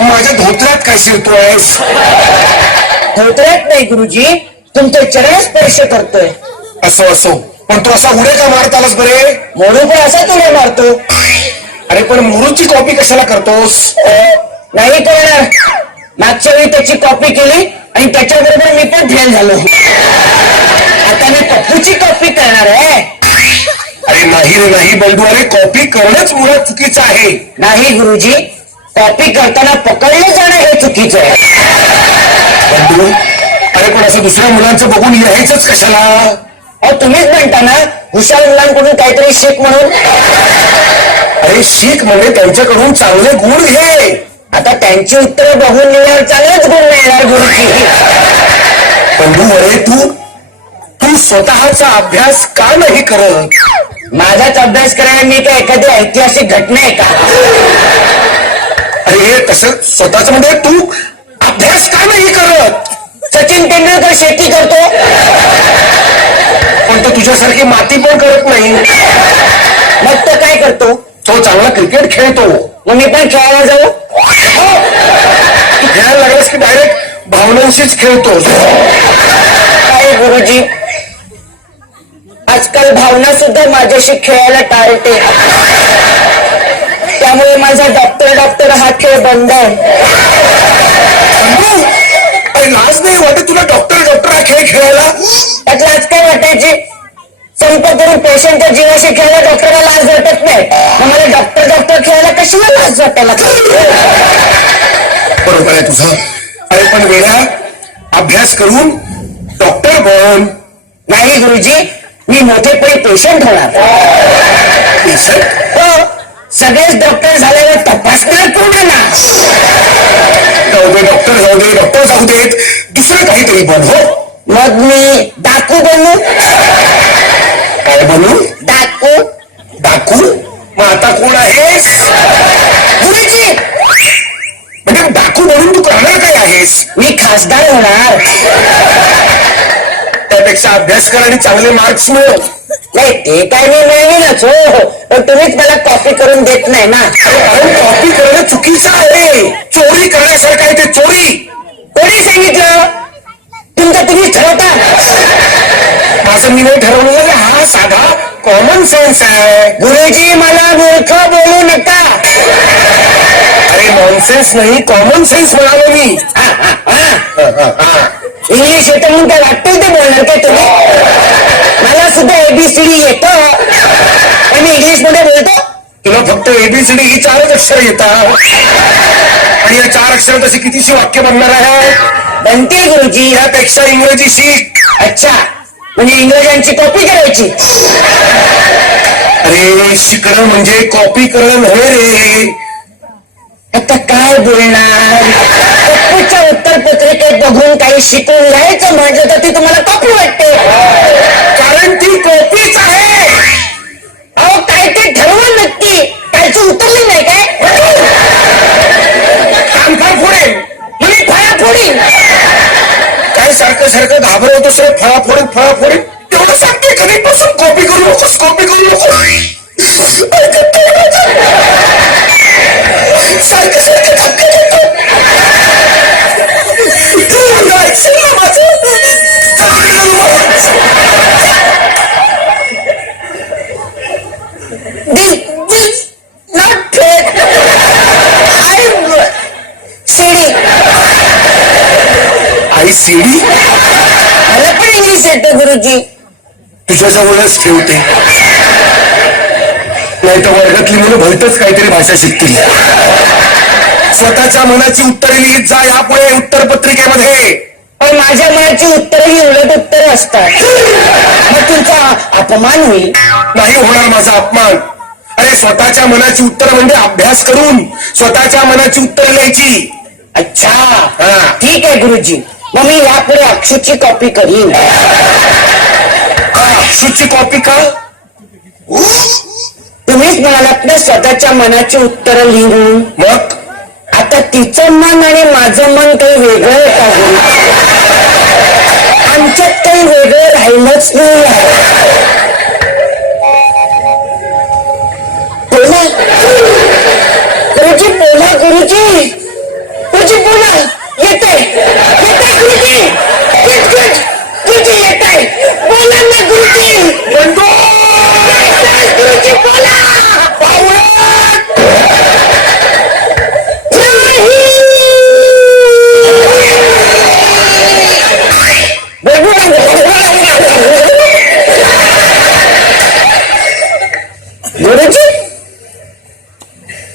माझ्या धोत्रात काय शिरतोयस? धोत्र्यात नाही गुरुजी. तुमचे चरण स्पर्श करतोय. असो असो. पण तू असा उडे का मारत आलास बरे? म्हणून पण असा तुला मारतो. अरे पण मुरुची कॉपी कशाला करतोस? नाही करणार. मागच्या वेळी त्याची कॉपी केली आणि त्याच्याबरोबर मी पण फेल झालो. आता मी पप्पूची कॉपी करणार आहे. अरे नाही रे नाही बंधू अरे कॉपी करणंच मुळात चुकीचं आहे. नाही गुरुजी कॉपी करताना पकडले जाणं हे चुकीचं आहे. बंधू अरे पण असं दुसऱ्या मुलांचं बघून लिहायचंच कशाला? अहो तुम्हीच म्हणता ना हुशार मुलांकडून काहीतरी शिक म्हणून. अरे शिक म्हणजे त्यांच्याकडून चांगले गुण घे. आता त्यांची उत्तरं बघून लिहिल्यावर चांगलेच गुण मिळणार गुरुजी. बंधू अरे तू तू स्वतःचा अभ्यास का नाही करत? माझाच अभ्यास करायला मी काय एखादी ऐतिहासिक घटना आहे का? अरे हे तसं स्वतःच म्हणजे तू अभ्यास का नाही करत? सचिन तेंडुलकर शेती करतो. पण तो तुझ्यासारखी माती पण करत नाही. मग तो काय करतो? तो चांगला क्रिकेट खेळतो. मग मी पण खेळायला जाऊ? तू खेळायला लागलास की डायरेक्ट भावनांशीच खेळतोस काय गुरुजी? आजकाल भावना सुद्धा माझ्याशी खेळायला टाळते. त्यामुळे माझा डॉक्टर डॉक्टर हा खेळ बंद आहे. अरे लाज नाही वाटत तुला डॉक्टर डॉक्टर हा खेळ खेळायला? त्यात लाज काय वाटायची? संप करून पेशंटच्या जीवाशी खेळायला डॉक्टरला वाटत नाही. मला डॉक्टर डॉक्टर खेळायला कशाला लाज वाटायला बरोबर आहे तुझं. अरे पण वेळा अभ्यास करून डॉक्टर बन. नाही गुरुजी मी मोठेपणी पेशंट होणार. Patient? हो सगळेच डॉक्टर झाल्यावर तपासणार कोण आहे ना जाऊ दे डॉक्टर जाऊ दे डॉक्टर जाऊ देत दुसरं काहीतरी बन हो मग मी डाकू बनू काय बनू डाकू डाकू मग आता कोण आहेस? गुरुजी म्हणजे डाकू म्हणून तू करणार काय आहेस? मी खासदार होणार. त्यापेक्षा अभ्यास कर आणि चांगले मार्क्स मिळव. नाही ते काय मी मिळवीनच हो, हो पण तुम्हीच मला कॉपी करून देत नाही ना. कारण कॉपी करणं चुकीचं आहे. चोरी करण्यासारखं आहे ते चोरी. कोणी सांगितलं? तुमचं तुम्ही ठरवता. माझं मी नाही ठरवलं हा साधा कॉमन सेन्स आहे. गुरुजी मला मूर्ख बोलू नका. अरे नॉनसेन्स नाही. कॉमन सेन्स म्हणालो मी. इंग्लिश येतं म्हणून काय वाटतं ते बोलणार काय तुम्ही? मला सुद्धा एबीसीडी येतं. पण मी इंग्लिशमध्ये बोलतो. तुला फक्त एबीसीडी ही चारच अक्षर येतात. आणि या चार अक्षरात अशी कितीशी वाक्य बनणार आहे? बनते गुरुजी. यापेक्षा इंग्रजी शिक अच्छा. म्हणजे इंग्रजांची कॉपी करायची. अरे शिकणं म्हणजे कॉपी करणं नव्हे रे. आता काय बोलणार? पप्पूच्या उत्तर पत्रिकेत बघून काही शिकून घ्यायचं म्हटलं तर ती तुम्हाला कॉपी वाटते. कारण ती कॉपीच आहे. अहो काय ते ठरवा नक्की? कालची उतरली नाही काय? कानफार फोडेल मी फळा काय सारखं सारखं घाबरवतोस रे फळा फोडेल फळा फोडेल तेवढं सांगते कधीपासून कॉपी करू नकोस कॉपी करू नकोस सारखं सारखं आई सीडी मला पण इंग्लिश येतं गुरुजी. तुझ्या जवळच ठेवते. नाही तर वर्गातली मुलं भलतच काहीतरी भाषा शिकतील. स्वतःच्या मनाची उत्तरे लिहित जा यापुढे उत्तर पत्रिकेमध्ये. पण माझ्या मनाची उत्तर ही उलट उत्तर असतात. मग तुमचा अपमान होईल. नाही होणार माझा अपमान. अरे स्वतःच्या मनाची उत्तर म्हणजे अभ्यास करून स्वतःच्या मनाची उत्तर लिहायची. अच्छा. हा. ठीक आहे गुरुजी. मग मी यापुढे अक्षूची कॉपी करीन. अक्षूची कॉपी का? तुम्हीच म्हणालात ना स्वतःच्या मनाची उत्तर लिहून. मग? आता तिचं मन आणि माझं मन काही वेगळं आहे का? आमच्यात काही वेगळं राहिलंच नाही बोला गुरुजी बोला गुरुजी. गुरुजी बोला येते.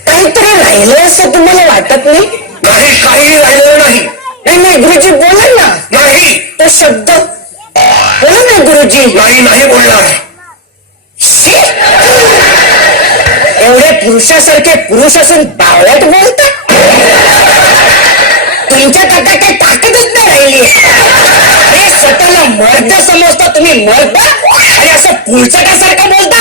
काहीतरी राहिलं असं तुम्हाला वाटत नाही? काही राहिलेलं नाही गुरुजी बोला ना. नाही. तो शब्द. बोला ना गुरुजी. नाही नाही बोलणार. शी! एवढे पुरुषासारखे पुरुष असून बावळट बोलता? तुमच्यात आता काही ताकदच नाही राहिली हे स्वतःला मर्द समजता तुम्ही मर्द आणि असं पुलचटासारखं बोलता?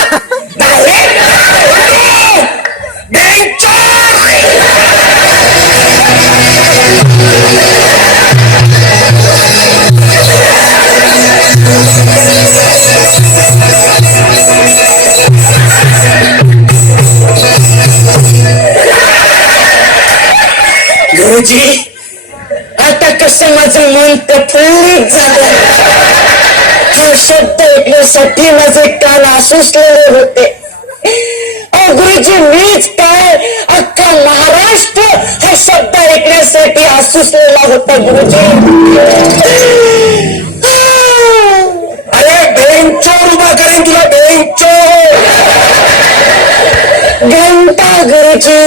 गुरुजी आता कस माझं मन प्रफुल्लित झालं हा शब्द ऐकण्यासाठी माझे कान आसुसलेले होते. ओ गुरुजी मीच काय? अख्खा महाराष्ट्र हा शब्द ऐकण्यासाठी आसुसलेला होता गुरुजी. अरे बेंचो उभा करेन तुला बेंचो घंटा गुरुजी.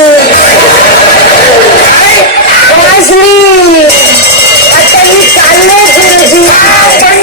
Leslie! tell you Leslie!